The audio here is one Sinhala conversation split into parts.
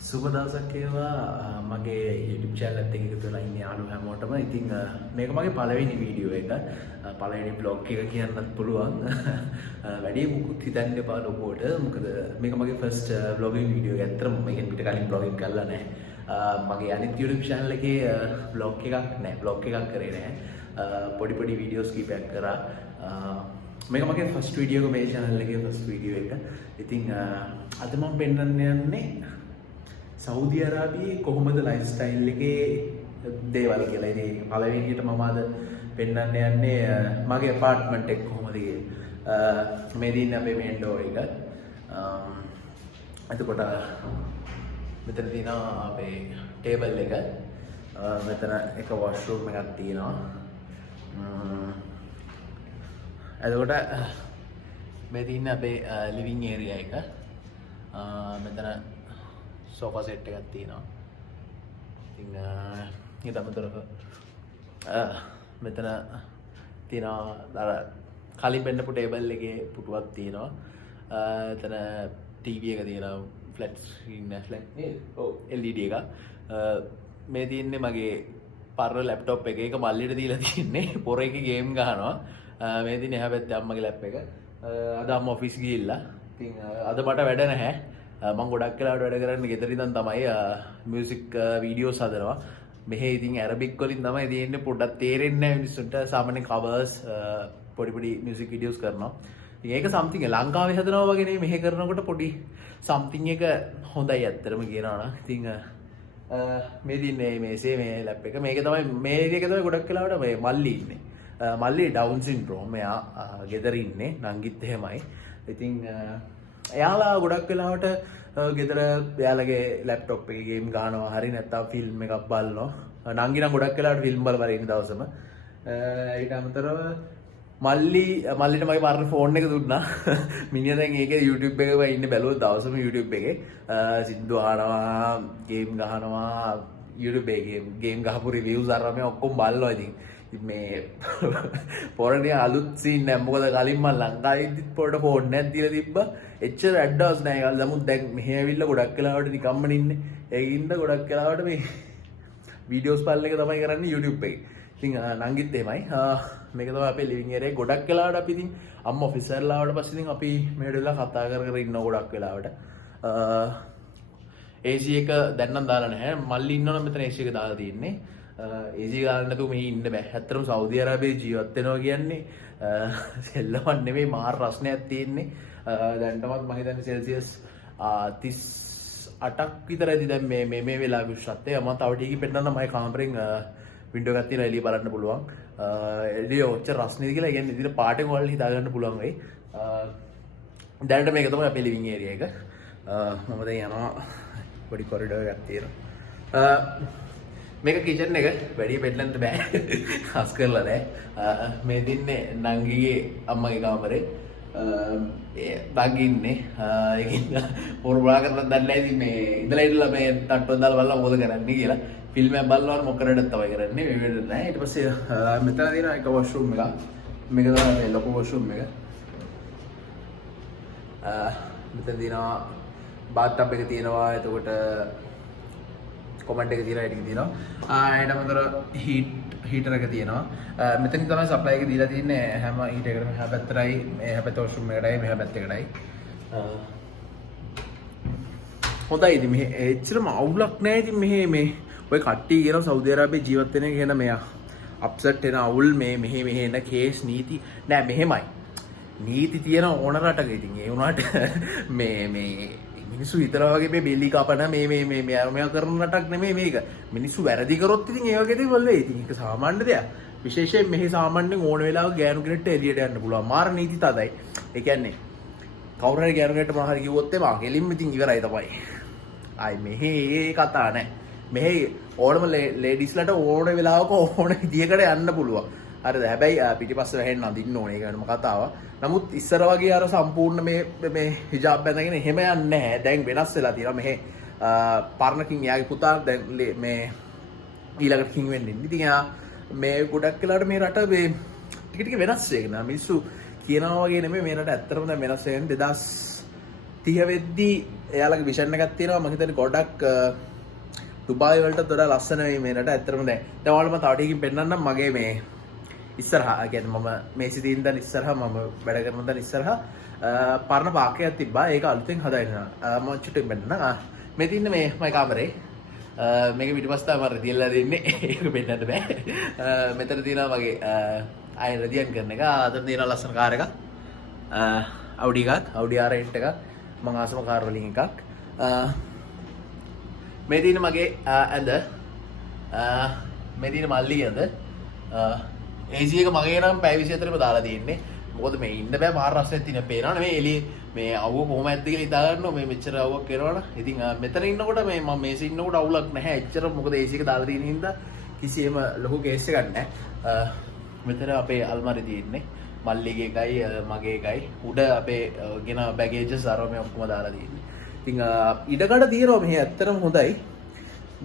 සුබ දවසක් වේවා මගේ YouTube channel එකත් එක්ක එකතු වෙලා ඉන්න යාළුවෝ හැමෝටම. ඉතින් මේක මගේ පළවෙනි වීඩියෝ එක. පළවෙනි vlog එක කියන්නත් පුළුවන්. වැඩි මුකුත් හිතන්න එපා ලොකුවට. මොකද මේක මගේ first vlogging video එක. ඇත්තටම මේකෙන් පිට කලින් vlogging කරලා නැහැ. මගේ අනිත් YouTube channel එකේ vlog එකක් කරේ නැහැ. පොඩි videos කීපයක් කරා. මේක මගේ first video එක මේ channel එකේ first video එක. ඉතින් අද මම පෙන්නන්න යන්නේ සෞදි අරාබියේ කොහොමද ලයිෆ් ස්ටයිල් එකේ දේවල් කියලා. ඉතින් පළවෙනියට මම අද පෙන්නන්න යන්නේ මගේ අපාර්ට්මන්ට් එක කොහොමද කියලා. මේ දින අපේ මේන් ඩෝර් එක. එතකොට මෙතන තියෙනවා අපේ ටේබල් එක. මෙතන එක වොෂ්රූම් එකක් තියෙනවා. එතකොට මේ තියෙන්නේ අපේ ලිවිං ඒරියා එක. මෙතන සෝෆා සෙට් එකක් තියෙනවා. ඉතින් ඊට අමතරව මෙතන තියෙනවා අර කලින් පෙන්නපු ටේබල් එකේ පුටුවක් තියෙනවා. එතන ටීවී එක තියෙනවා. ෆ්ලැට් ස්ක්‍රීන් LED එක. මේ තියෙන්නේ මගේ පරණ ලැප්ටොප් එක. ඒක මල්ලිට දීලා තියෙන්නේ. පොර එකේ ගේම් ගහනවා. මේ තියෙන්නේ එහා පැත්තේ අම්මගේ ලැප් එක. අද අම්මා ඔෆිස් ගිහිල්ලා. ඉතින් අද මට වැඩ නැහැ. මම ගොඩක් වෙලාවට වැඩ කරන්නේ ගෙදර ඉඳන් තමයි මියුසික් වීඩියෝස් හදනවා. මෙහෙ ඉතින් ඇරබික් වලින් තමයි තියෙන්නේ. පොඩ්ඩක් තේරෙන්නේ නැහැ මිනිස්සුන්ට. සාමාන්‍යයෙන් කවර්ස් පොඩි මියුසික් වීඩියෝස් කරනවා. ඉතින් ඒක සම්තිං ලංකාවේ හදනවා වගේ නෙවෙයි. මෙහෙ කරනකොට පොඩි සම්තිං එක හොඳයි ඇත්තටම කියනවා නම්. ඉතින් මේ දින්නේ මේ ලැප් එක. මේක තමයි මේ එක තමයි ගොඩක් වෙලාවට මේ මල්ලි ඉන්නේ. මල්ලි ඩවුන් සින්ඩ්‍රෝම්. එයා ගෙදර ඉන්නේ. නංගිත් එහෙමයි. ඉතින් එයාලා ගොඩක් වෙලාවට ගෙදර එයාලගේ ලැප්ටොප් එකේ ගේම් ගහනවා. හරි නැත්නම් ෆිල්ම් එකක් බලනවා. නංගි නම් ගොඩක් වෙලාවට ෆිල්ම් බලලා ඉන්න දවසම. ඊට අමතරව මල්ලිට මගේ පරණ ෆෝන් එක දුන්නා. මිනිහා දැන් ඒකේ YouTube එකේ ඉන්නේ බැලුවොත් දවසම YouTube එකේ සින්දු අහනවා, ගේම් ගහනවා. YouTube එකේ ගේම් ගහපු රිවිව්ස් අරන් මේ ඔක්කොම බලනවා. ඉතින් මේ පොරණිය අලුත් සීන් නෑ. මොකද කලින් මම ලංකාවේ ඉද්දිත් පොරට ෆෝන් එකක් දීලා තිබ්බා. එච්චර ඇඩ්වාන්ස් නෑ. ඒකල් නමුත් දැන් මෙහෙ ඇවිල්ලා ගොඩක් වෙලාවට නිකම්ම ඉන්නේ. ඒකින්ද ගොඩක් වෙලාවට මේ වීඩියෝස් බලන එක තමයි කරන්නේ YouTube එකේ. ඉතින් නංගිත් එහෙමයි. මේක තමයි අපේ ලිවිං ඒරියා. ගොඩක් වෙලාවට අපි ඉතින් අම්මා ඔෆිස් වල ආවට පස්සේ ඉතින් අපි මෙහෙට වෙලා කතා කර ඉන්නවා ගොඩක් වෙලාවට. AC එක දැන් නම් දාලා නැහැ. මල්ලි ඉන්නවනම් මෙතන AC එක දාලා තියෙන්නේ. AC ගාලා නැතුව මෙහි ඉන්න බෑ. ඇත්තටම සෞදි අරාබියේ ජීවත් වෙනවා කියන්නේ සෙල්ලමක් නෙමෙයි. මාර රස්නයක් තියෙන්නේ. දැන්ටමත් මම හිතන්නේ සෙල්සියස් 38ක් විතර ඇති දැන් මේ වෙලාවේ උෂ්ණත්වය. මම තව ටිකකින් පෙන්නන්න මගේ කාමරෙන් වින්ඩෝ එකක් තියෙනවා. එළිය බලන්න පුළුවන්. එළිය ඔච්චර රස්නේද කියලා. ඒ කියන්නේ ඉතින් පාටෙන් වල හිතා ගන්න පුළුවන් වෙයි. දැනට මේක තමයි අපේ ලිවිං ඒරියා එක. මම දැන් යනවා පොඩි කොරිඩෝර් එකක් තියෙනවා. මේක කිචන් එක. වැඩි පෙන්නන්න බෑ. හස් කරලා නැහැ. මේ දින්නේ නංගිගේ අම්මගේ කාමරේ. දගින්නේ ඒකින් පොරබලා කරන්න දන්නේ නැහැ. ඉතින් මේ ඉඳලා ඉඳලා මේ තට්ටුවෙන් දාලා බලලා මොකද කරන්නේ කියලා ෆිල්ම් එකක් බලනවා මොකරදත් තමයි කරන්නේ. මේ වෙලෙ නැහැ. ඊට පස්සේ මෙතන තියෙනවා එක වොෂ්රූම් එකක්. මේක තමයි මේ ලොකු වොෂ්රූම් එක. මෙතන තියෙනවා බාත් ටබ් එක තියෙනවා. එතකොට කොමන්ට් එක තියෙනවා. ඒක තියෙනවා. ඊට අමතරව හීටර් එක තියෙනවා. මෙතන තමයි සප්ලයි එක දීලා තින්නේ හැම හීටර් එකකටම. එහා පැත්තටයි මෙහා පැත්ත වොෂ්රූම් එකටයි මෙහා පැත්තකටයි. හොඳයි. ඉතින් මෙහෙ එච්චරම අවුලක් නැහැ. ඉතින් මෙහෙ මේ ඔය කට්ටිය කියනවා සෞදි අරාබියේ ජීවත් වෙන එක කියන මෙයා අප්සෙට් වෙන අවුල් මෙහෙ එන කේස් නීති නෑ. මෙහෙමයි නීති තියෙන ඕන රටක. ඉතින් ඒ වුණාට මේ මිනිස්සු හිතනවා වගේ මේ බෙලි කපන මේ කරන රටක් නෙමෙයි මේක. මිනිස්සු වැරදි කරොත් ඉතින් ඒ වගේ දේවල් වෙයි. ඉතින් ඒක සාමාන්‍ය දෙයක්. විශේෂයෙන් මෙහි සාමාන්‍යයෙන් ඕන වෙලාවක ගෑනු කෙනෙක්ට එළියට යන්න පුළුවන්. මාර නීති තදයි. ඒ කියන්නේ කවුරු හරි ගෑනු කෙනෙක්ට මොනවා හරි කිව්වොත් එමා ගෙලින්ම ඉතින් ඉවරයි තමයි. ආයි මෙහි ඒ කතා නැහැ. මෙහි ඕනම ලේඩිස්ලට ඕන වෙලාවක ඕන විදියකට යන්න පුළුවන්. හරිද? හැබැයි පිටිපස්ස වැහෙන්න අඳින්න ඕනේ. ඒක වෙනම කතාවක්. නමුත් ඉස්සර වගේ අර සම්පූර්ණ මේ හිජාබ් බැඳගෙන එහෙම යන්නේ නැහැ. දැන් වෙනස් වෙලා තියෙනවා. මෙහි පරණ කින් යාගේ පුතා දැන් මේ ඊළඟට කින් වෙන්නේ. ඉතින් යා මේ ගොඩක් වෙලාවට මේ රට මේ ටික වෙනස් වෙනවා. මිනිස්සු කියනවා වගේ නෙමෙයි මේ රට ඇත්තටම දැන් වෙනස් වෙන්නේ. 2030 වෙද්දී එයාලගේ විෂන් එකක් තියෙනවා මම හිතන්නේ ගොඩක් ඩුබායි වලට වඩා ලස්සන මේ රට ඇත්තටම දැන් ඔයාලම තව ටිකකින් පෙන්නන්නම් මගේ මේ ඉස්සරහා කියන්නේ මම මේසි තියෙන දා ඉස්සරහා මම වැඩ කරන දා ඉස්සරහා පරණ පාර්කයක් තිබ්බා ඒක අලුතෙන් හදාගෙන මම චුට්ටක් පෙන්නන්න මේ තින්නේ මේ මගේ කාමරේ මේක පිටිපස්ස තමයි මම රෙදියල්ලා දෙන්නේ ඒක පෙන්නන්න බෑ මෙතන තියෙනවා මගේ ආයෙ රෙදියන් කරන එක අතන තියෙනවා ලස්සන කාර් එකක් Audi R8 එකක් මම ආසම කාර් වලින් එකක් මේ තියෙන මගේ ඇඳ මේ තියෙන මල්ලි ඇඳ AC එක මගේ නම් පැය 24ම දාලා තියෙන්නේ මොකද මේ ඉන්න බෑ පාර රස්සෙත් තියෙන පේනවනේ මේ එළියේ මේ අවුව කොහොම ඇද්ද කියලා හිතා ගන්නවා මේ මෙච්චර අවුවක් කරනවනේ ඉතින් මෙතන ඉන්නකොට මේ මම මේසෙ ඉන්නකොට අවුලක් නැහැ එච්චර මොකද AC එක දාලා තියෙන හින්දා කිසිම ලොකු කේස් එකක් නැහැ මෙතන අපේ අල්මාරිය තියෙන්නේ මල්ලිගේ එකයි මගේ එකයි උඩ අපේ ගෙන බැගේජස් අරව මේ ඔක්කොම දාලා තියෙන්නේ ඉතින් ඉඩකඩ තියෙනවා මෙහි ඇත්තටම හොඳයි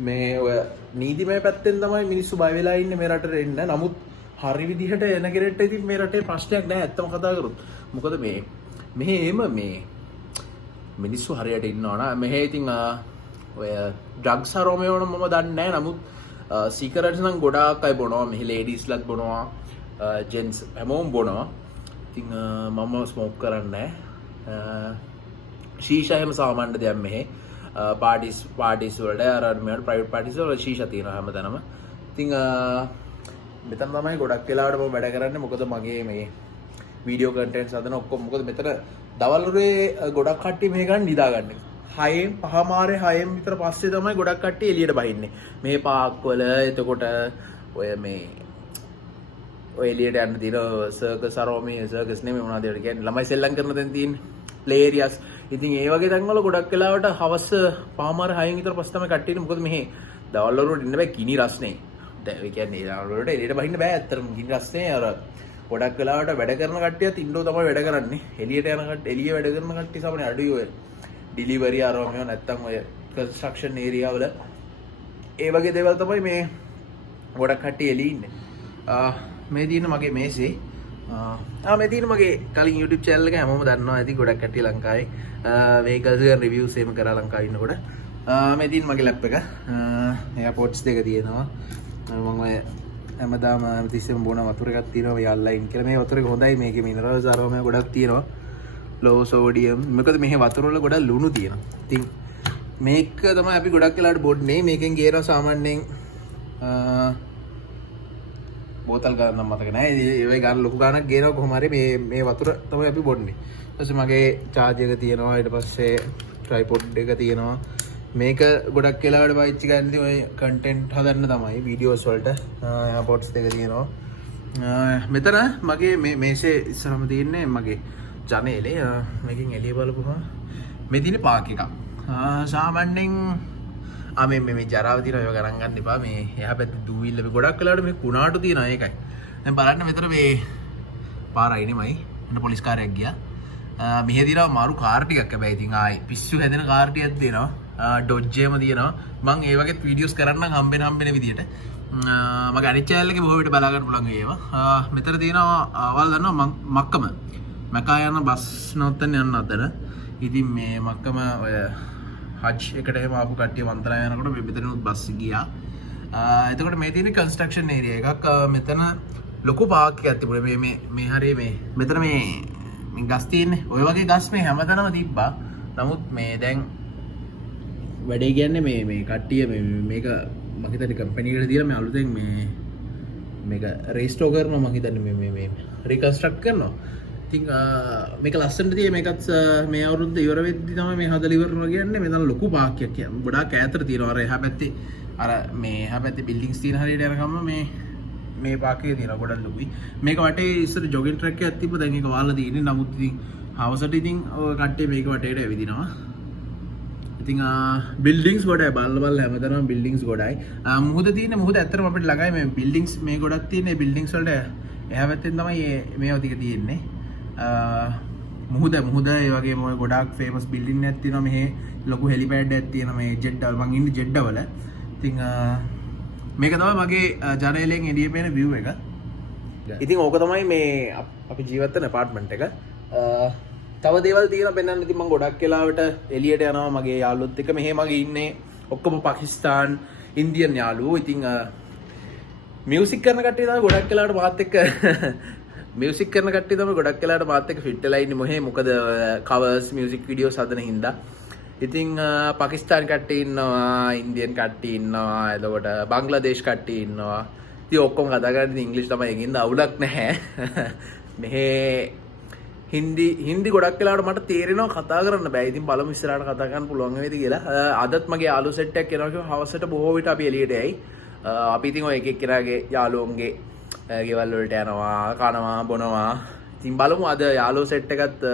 මේ ඔය නීතිමය පැත්තෙන් තමයි මිනිස්සු බය වෙලා ඉන්නේ මේ රටට එන්න නමුත් හරි විදිහට එන කෙනෙක්ට ඉතින් මේ රටේ ප්‍රශ්නයක් නැහැ ඇත්තම කතා කරොත් මොකද මේ මෙහෙම මේ මිනිස්සු හරියට ඉන්නවා නා මෙහෙ ඉතින් ඔය ඩ්‍රග්ස් හරෝමේ වුණ මම දන්නේ නැහැ නමුත් සිගරට්ස් නම් ගොඩාක් අය බොනවා මෙහෙ ලේඩීස්ලත් බොනවා ජෙන්ට්ස් හැමෝම බොනවා ඉතින් මම ස්මෝක් කරන්නේ නැහැ ශීෂා හැම සාමාන්‍ය දෙයක් මෙහෙ පාටිස් වලට අර මෙහෙට ප්‍රයිවට් පාටිස් වල ශීෂා තියෙනවා හැමතැනම ඉතින් මෙතන තමයි ගොඩක් වෙලාවට මම වැඩ කරන්නේ මොකද මගේ මේ වීඩියෝ කන්ටෙන්ට්ස් හදන ඔක්කොම මොකද මෙතන දවල් වරුවේ ගොඩක් කට්ටිය මේ ගන්න නිදාගන්නේ 6න් පහමාරේ 6න් විතර පස්සේ තමයි ගොඩක් කට්ටිය එළියට බහින්නේ මේ පාක් වල එතකොට ඔය මේ ඔය එළියට යන්න දින සර්කස් අරෝමේ සර්කස් නෙමෙයි මොනවද ඒකට කියන්නේ ළමයි සෙල්ලම් කරන තැන තියෙන්නේ ප්ලේ ඒරියාස් ඉතින් ඒ වගේ තැන් වල ගොඩක් වෙලාවට හවස පහමාරේ 6න් විතර පස්සේ තමයි කට්ටිය මොකද මෙහි දවල් වරුවට ඉන්න බෑ කිනි රස්නේ ඒ කියන්නේ ඊළඟට එළියට බහින්න බෑ ඇත්තටම කිනි රස්නේ අර ගොඩක් වෙලාවට වැඩ කරන කට්ටියත් ඉන්ඩෝ තමයි වැඩ කරන්නේ එළියට යන කට්ටිය එළිය වැඩ කරන කට්ටිය සමහරවිට අඩුයි ඔය ඩිලිවරි අරව මේව නැත්තම් ඔය කන්ස්ට්‍රක්ෂන් ඒරියා වල ඒ වගේ දේවල් තමයි මේ ගොඩක් කට්ටිය එළිය ඉන්නේ මේ තියෙන මගේ මේසේ මේ තියෙන මගේ කලින් YouTube channel එක හැමෝම දන්නවා ඇති ගොඩක් කට්ටිය ලංකාවේ vehicles එක reviews එහෙම කරා ලංකාවේ ඉන්නකොට මේ තියෙන මගේ ලැප් එක එයාපෝට්ස් දෙක තියෙනවා මම හැමදාම තිස්සෙම බොන වතුර එකක් තියෙනවා මේ අල්ලයින් කියලා මේ වතුර එක හොඳයි මේකේ මිනරල්ස් අරම ගොඩක් තියෙනවා low sodium මොකද මෙහි වතුර වල ගොඩක් ලුණු තියෙනවා ඉතින් මේක තමයි අපි ගොඩක් වෙලාවට බොන්නේ මේකෙන් ගේනවා සාමාන්‍යයෙන් බෝතල් ගන්න නම් මතක නැහැ ඒ ගන්න ලොකු ගාණක් ගේනවා කොහොම හරි මේ වතුර තමයි අපි බොන්නේ ඊට පස්සේ මගේ charger එක තියෙනවා ඊට පස්සේ tripod එක තියෙනවා මේක ගොඩක් වෙලාවට පාවිච්චි කරන්නේ ඔය කන්ටෙන්ට් හදන්න තමයි වීඩියෝස් වලට එයාපෝට්ස් දෙක තියෙනවා මෙතන මගේ මේ මේසේ ඉස්සරහම තියෙන්නේ මගේ ජනේලේ මේකෙන් එළිය බලපුවා මේ තියෙන්නේ පාක් එකක් සාමාන්‍යයෙන් මේ ජරාව තියෙන ඒවා ගණන් ගන්න එපා මේ එහා පැත්තේ දූවිල්ල මේ ගොඩක් වෙලාවට මේ කුණාටු තියෙනවා ඒකයි දැන් බලන්න මෙතන මේ පාරයි නෙමයි එන්න පොලිස් කාර්යයක් ගියා මෙහෙ දිනවා මාරු කාර් ටිකක් හැබැයි ඉතින් ආයි පිස්සු හැදෙන කාර් ටිකක් දෙනවා ඩොජ්ජේම තියෙනවා මම ඒ වගේ වීඩියෝස් කරන්නම් හම්බෙන විදියට මගේ අනිත් channel එකේ බොහෝ විට බලා ගන්න පුළුවන් ඒවා මෙතන තියෙනවා ඔයාලා දන්නවා මක්කම මකා යන බස් නවත්තන්න යන්න අතන ඉතින් මේ මක්කම ඔය හජ් එකට එහෙම ආපු කට්ටිය වන්දනා යනකොට මෙතනනුත් බස් ගියා එතකොට මේ තියෙන කන්ස්ට්‍රක්ෂන් ඒරියා එකක් මෙතන ලොකු පාක් එකක් තිබුණේ මේ හරිය මේ මෙතන මේ ගස් තියෙන්නේ ඔය වගේ ගස් මේ හැමතැනම තිබ්බා නමුත් මේ දැන් වැඩේ කියන්නේ මේ කට්ටිය මේක මම හිතන්නේ කම්පැනි එකට දීලා මේ අලුතෙන් මේක රීස්ටෝර් කරනවා මම හිතන්නේ මේ රීකන්ස්ට්‍රක්ට් කරනවා ඉතින් මේක ලස්සනට තියෙයි මේකත් මේ අවුරුද්ද ඉවර වෙද්දි තමයි මේ හදලා ඉවර කරනවා කියන්නේ මෙතන ලොකු පාක්කයක් කියන්නේ ගොඩාක් ඈතට තියෙනවා අර එහා පැත්තේ මේ එහා පැත්තේ බිල්ඩින්ග්ස් තියෙන හරියට යනකම් මේ පාක්කේ තියෙනවා ගොඩක් ලොකුයි මේක වටේ ඉස්සර ජොගින් ට්‍රැක් එකක් තිබ්බ දැන් ඒක වහලා තියෙන්නේ නමුත් ඉතින් හවසට ඉතින් ඔය කට්ටිය මේක වටේට ඇවිදිනවා ඉතින් බිල්ඩින්ග්ස් ගොඩයි බල්ල හැමතැනම බිල්ඩින්ග්ස් ගොඩයි මුහුද තියෙන මුහුද ඇත්තටම අපිට ළඟයි මේ බිල්ඩින්ග්ස් මේ ගොඩක් තියෙන මේ බිල්ඩින්ග්ස් වලට එහා පැත්තෙන් තමයි මේවා ටික තියෙන්නේ මුහුද ඒ වගේම ඔය ගොඩාක් ෆේමස් බිල්ඩින් එකක් තියෙනවා මෙහි ලොකු හෙලිපෑඩ් එකක් තියෙනවා මේ ජෙඩ්ඩා මං ඉන්නේ ජෙඩ්ඩා වල ඉතින් මේක තමයි මගේ ජනේලෙන් එළිය පේන view එක ඉතින් ඕක තමයි මේ අපි ජීවත් වෙන ඇපාර්ට්මන්ට් එක තව දේවල් තියෙනවා පෙන්වන්න. ඉතින් මම ගොඩක් වෙලාවට එළියට යනවා මගේ යාළුවොත් එක්ක. මෙහෙ මගේ ඉන්නේ ඔක්කොම පාකිස්තාන් ඉන්දියන් යාළුවෝ. ඉතින් මියුසික් කරන කට්ටිය තමයි ගොඩක් වෙලාවට මාත් එක්ක මියුසික් කරන කට්ටිය තමයි ගොඩක් වෙලාවට මාත් එක්ක ෆිට වෙලා ඉන්නේ මොහේ. මොකද කවර්ස් මියුසික් වීඩියෝස් හදන හින්දා. ඉතින් පාකිස්තාන් කට්ටිය ඉන්නවා, ඉන්දියන් කට්ටිය ඉන්නවා, එතකොට බංග්ලාදේශ් කට්ටිය ඉන්නවා. ඉතින් ඔක්කොම කතා කරන්නේ ඉංග්‍රීසි තමයි. ඒකින්ද අවුලක් නැහැ. මෙහේ හින්දි ගොඩක් වෙලාවට මට තේරෙනවා කතා කරන්න බෑ. ඉතින් බලමු ඉස්සරහට කතා කරන්න පුළුවන් වේද කියලා. අදත් මගේ යාළුවෝ සෙට් එකක් එනවා කිව්වා හවසට බොහෝ විට අපි එළියට යයි. අපි ඉතින් ඔය එක එක්කෙනාගේ යාළුවෝන්ගේ ගෙවල් වලට යනවා, කනවා, බොනවා. ඉතින් බලමු අද යාළුවෝ සෙට් එකත්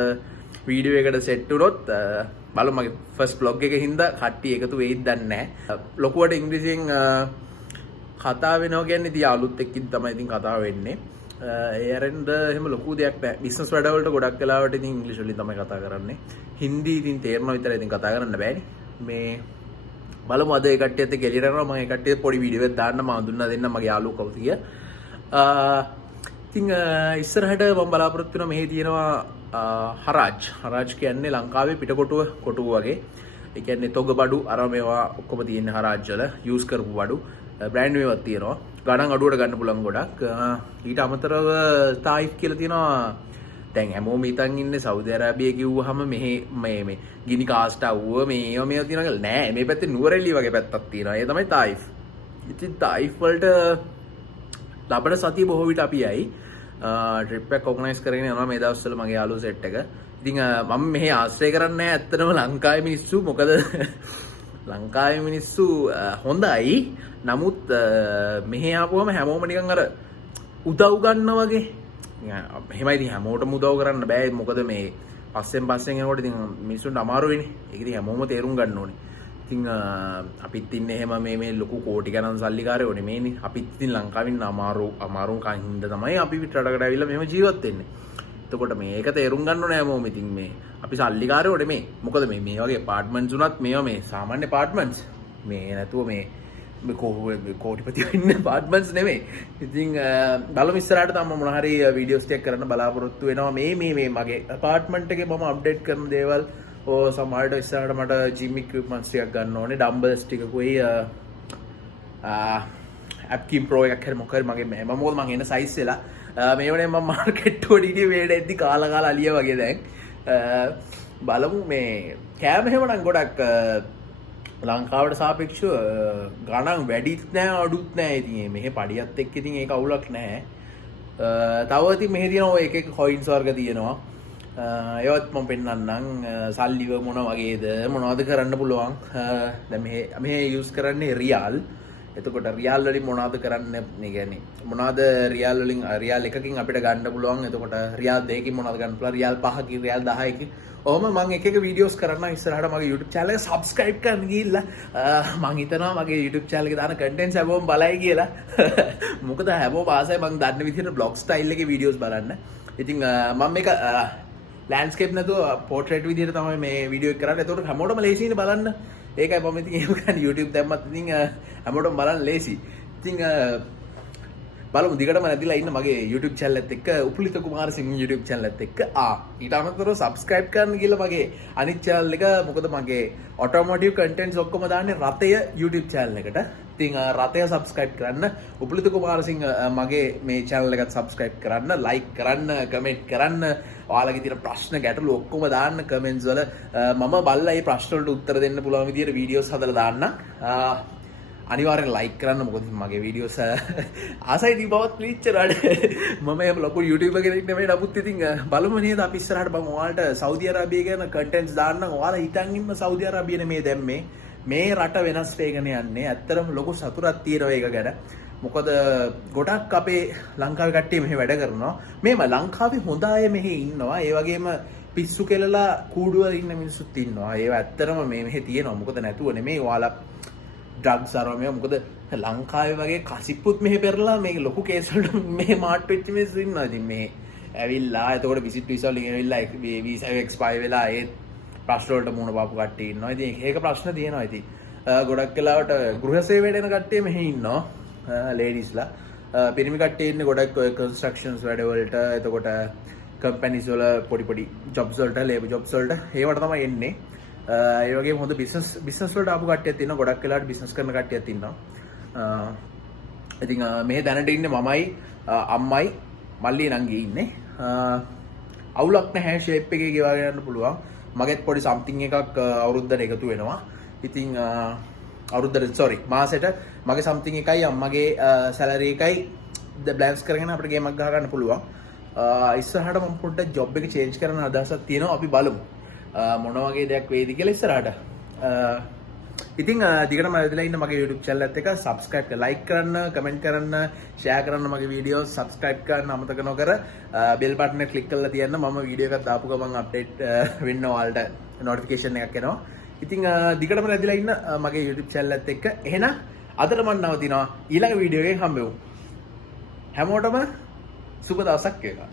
වීඩියෝ එකට සෙට් වුණොත් බලමු මගේ ෆස්ට් බ්ලොග් එකේ හින්දා කට්ටිය එකතු වෙයිද දන්නේ නැහැ. ලොකුවට ඉංග්‍රීසියෙන් කතා වෙනවා කියන්නේ ඉතින් යාළුවොත් එක්කින් තමයි ඉතින් කතා වෙන්නේ. ඒ අරෙන්ද එහෙම ලොකු දෙයක් නැහැ. බිස්නස් වැඩවලට ගොඩක් වෙලාවට ඉතින් ඉංග්‍රීසි වලින් තමයි කතා කරන්නේ. හින්දි ඉතින් තේරෙනවා විතරයි ඉතින් කතා කරන්න බෑනේ. මේ බලමු අද ඒ කට්ටියත් එක්ක එළියට යනවා. මම ඒ කට්ටියට පොඩි වීඩියෝ එකක් දාන්න මම හඳුන්වා දෙන්න මගේ යාළුවෝ කවුද කියලා. ඉතින් ඉස්සරහට මම බලාපොරොත්තු වෙනවා මෙහි තියෙනවා හරාජ් කියන්නේ ලංකාවේ පිටකොටුව වගේ. ඒ කියන්නේ තොග බඩු අර මේවා ඔක්කොම තියෙන හරාජ් වල යූස් කරපු බඩු බ්‍රෑන්ඩ් මේවත් තියෙනවා. ගණන් අඩුවට ගන්න පුළුවන් ගොඩක්. ඊට අමතරව තායිෆ් කියලා තියෙනවා. දැන් හැමෝම හිතන් ඉන්නේ සෞදි අරාබිය කිව්වහම මෙහි මේ ගිනි කාස්ට් අවුව මේවා තියෙනවා කියලා. නෑ, මේ පැත්තේ නුවරඑළිය වගේ පැත්තක් තියෙනවා. ඒ තමයි තායිෆ්. ඉතින් තායිෆ් වලට ලබන සතිය බොහෝ විට අපි යයි. ට්‍රිප් එකක් ඕගනයිස් කරගෙන යනවා මේ දවස්වල මගේ යාළුවෝ සෙට් එක. ඉතින් මම මෙහි ආශ්‍රය කරන්නේ නැහැ ඇත්තටම ලංකාවේ මිනිස්සු. මොකද ලංකාවේ මිනිස්සු හොඳයි. නමුත් මෙහි ආපුවම හැමෝම නිකන් අර උදව් ගන්න වගේ. එහෙමයි ඉතින් හැමෝටම උදව් කරන්න බෑ. මොකද මේ පස්සෙන් යනකොට ඉතින් මිනිස්සුන්ට අමාරු වෙන්නේ. ඒක ඉතින් හැමෝම තේරුම් ගන්න ඕනේ. ඉතින් අපිත් ඉන්නේ එහෙම මේ ලොකු කෝටි ගණන් සල්ලිකාරයෝ නෙමෙයිනේ. අපිත් ඉතින් ලංකාවෙන් අමාරුන් කහින්ද තමයි අපි පිටරටකට ඇවිල්ලා මෙහෙම ජීවත් වෙන්නේ. එතකොට මේක තේරුම් ගන්න ඕනේ හැමෝම. ඉතින් මේ අපි සල්ලිකාරයෝ නෙමෙයි. මොකද මේ වගේ ඇපාර්ට්මන්ට්ස් උනත් මේවා මේ සාමාන්‍ය ඇපාර්ට්මන්ට්ස්. මේ නැතුව මේ කෝටිපති වෙන්න ඇපාර්ට්මන්ට්ස් නෙමෙයි. ඉතින් බලමු ඉස්සරහට තමයි මොන හරි වීඩියෝස් ටිකක් කරන්න බලාපොරොත්තු වෙනවා. මේ මගේ ඇපාර්ට්මන්ට් එකේ මම අප්ඩේට් කරන දේවල් සමහරට ඉස්සරහට මට ජිම් ඉක්විප්මන්ට්ස් ටිකක් ගන්න ඕනේ. ඩම්බල්ස් ටිකකුයි ඇප්කින් ප්‍රෝ එකක් හරි මොකක් හරි මගේ මොකද මම එන සයිස් වෙලා මේ වනේ මම මාකට් වලදී වේඩ ඇද්දි කාලා අලිය වගේ දැන් බලමු මේ කෑම එහෙම නම් ගොඩක් ලංකාවට සාපේක්ෂව ගණන් වැඩිත් නෑ අඩුත් නෑ. ඉතින් මෙහෙ පඩියත් එක්ක ඉතින් ඒක අවුලක් නෑ. තව ඉතින් මෙහෙ තියෙනවා ඔය එක කොයින්ස් වර්ග තියෙනවා. ඒවත් මම පෙන්නන්නම්. සල්ලිව මොන වගේද මොනවද කරන්න පුළුවන්. දැන් මෙහෙ යූස් කරන්නේ රියාල්. එතකොට රියාල් වලින් මොනවද කරන්න, මේ කියන්නේ මොනවද රියාල් වලින් රියාල් එකකින් අපිට ගන්න පුළුවන්. එතකොට රියාල් දෙකකින් මොනවද ගන්න පුළුවන්, රියාල් 5කින් රියාල් 10කින්. ඔහොම මම එක වීඩියෝස් කරන්න ඉස්සරහට මගේ YouTube channel එක subscribe කරන්න ගිහිල්ලා මම හිතනවා මගේ YouTube channel එකේ දාන contents හැමෝම බලයි කියලා. මොකද හැමෝම ආසයි මම දන්න විදිහට blog style එකේ videos බලන්න. ඉතින් මම මේක landscape නැතුව portrait විදිහට තමයි මේ video එක කරන්නේ. ඒතකොට හැමෝටම ලේසියිනේ බලන්න. ඒකයි මම ඉතින් ඒක කරන්නේ. YouTube දැම්මත් ඉතින් හැමෝටම බලන්න ලේසි. ඉතින් බලමු දිගටම නැදිලා ඉන්න මගේ YouTube channel එකත් එක්ක උපුලිත කුමාරසිංහ YouTube channel එකත් එක්ක ඊට අමතරව subscribe කරන්න කියලා මගේ අනිත් channel එක. මොකද මගේ automotive contents ඔක්කොම දාන්නේ රතය YouTube channel එකට. ඉතින් රතය subscribe කරන්න, උපුලිත කුමාරසිංහ මගේ මේ channel එකත් subscribe කරන්න, like කරන්න, comment කරන්න. ඔයාලගේ තියෙන ප්‍රශ්න ගැටලු ඔක්කොම දාන්න comments වල. මම බලලා මේ ප්‍රශ්න වලට උත්තර දෙන්න පුළුවන් විදියට videos හදලා දාන්න. අනිවාර්යෙන් like කරන්න. මොකද මගේ videos ආසයි දීපවත් ක්ලිච්චරාඩ මම එහෙම ලොකු YouTuber කෙනෙක් නෙමෙයි. නමුත් ඉතින් බලමු නේද අපි ඉස්සරහට මම ඔයාලට සෞදි අරාබිය ගැන contents දාන්නම්. ඔයාලා හිතන් ඉන්න සෞදි අරාබිය නෙමේ දැන් මේ රට වෙනස් වෙගෙන යන්නේ. ඇත්තටම ලොකු සතුටක් තියෙනවා ඒක ගැන. මොකද ගොඩක් අපේ ලංකාවේ කට්ටිය මෙහෙ වැඩ කරනවා. මේම ලංකාවේ හොඳ අය මෙහෙ ඉන්නවා. ඒ වගේම පිස්සු කෙලලා කූඩුවල ඉන්න මිනිස්සුත් ඉන්නවා. ඒව ඇත්තටම මෙහෙ තියෙනවා. මොකද නැතුව නෙමෙයි ඔයාලා ඩ්‍රග්ස් අරම මොකද ලංකාවේ වගේ කසිප්පුත් මෙහෙ පෙරලා මේ ලොකු කේස් වලට මේ මාට් වෙච්ච මිනිස්සු ඉන්නවා. ඉතින් මේ ඇවිල්ලා එතකොට විසිට් වීසා වලින් ඇවිල්ලා වීසා එක්ස්පයර් වෙලා ඒ ප්‍රශ්න වලට මුහුණ පාපු කට්ටිය ඉන්නවා. ඉතින් ඒක ප්‍රශ්න තියෙනවා. ඉතින් ගොඩක් වෙලාවට ගෘහ සේවයට එන කට්ටිය මෙහෙ ඉන්නවා. ලේඩිස්ලා පිරිමි කට්ටිය ඉන්නේ ගොඩක් ඔය කන්ස්ට්‍රක්ෂන්ස් වැඩ වලට. එතකොට කම්පැනිස් වල පොඩි ජොබ්ස් වලට ලේබර් ජොබ්ස් වලට ඒවට තමයි එන්නේ. ඒ වගේම හොඳ බිස්නස් වලට ආපු කට්ටියක් තියෙනවා. ගොඩක් වෙලාවට බිස්නස් කරන කට්ටියක් ඉන්නවා. ඉතින් මේ දැනට ඉන්නේ මමයි අම්මයි මල්ලි නංගි ඉන්නේ. අවුලක් නැහැ ෂේප් එකේ ගෙවා ගන්න පුළුවන්. මගෙත් පොඩි සම්තිං එකක් අවුරුද්දට එකතු වෙනවා. ඉතින් අවුරුද්දට මාසෙට මගේ සම්තිං එකයි අම්මගේ සැලරි එකයි බ්ලැන්ක්ස් කරගෙන අපිට ගේමක් ගහ ගන්න පුළුවන්. ඉස්සරහට මම පොඩ්ඩක් ජොබ් එක චේන්ජ් කරන්න අදහසක් තියෙනවා. අපි බලමු මොන වගේ දෙයක් වෙයිද කියලා ඉස්සරහට. ඉතින් දිගටම ඇවිදලා ඉන්න මගේ YouTube channel එකත් එක subscribe කරලා like කරන්න, comment කරන්න, share කරන්න මගේ videos subscribe කරන්න අමතක නොකර bell button එක click කරලා තියන්න. මම video එකක් දාපු ගමන් update වෙන්න ඔයාලට notification එකක් එනවා. ඉතින් දිගටම ඇවිදලා ඉන්න මගේ YouTube channel එකත් එක්ක. එහෙනම් අදට මම නවතිනවා. ඊළඟ video එකෙන් හම්බෙමු. හැමෝටම සුබ දවසක් වේවා.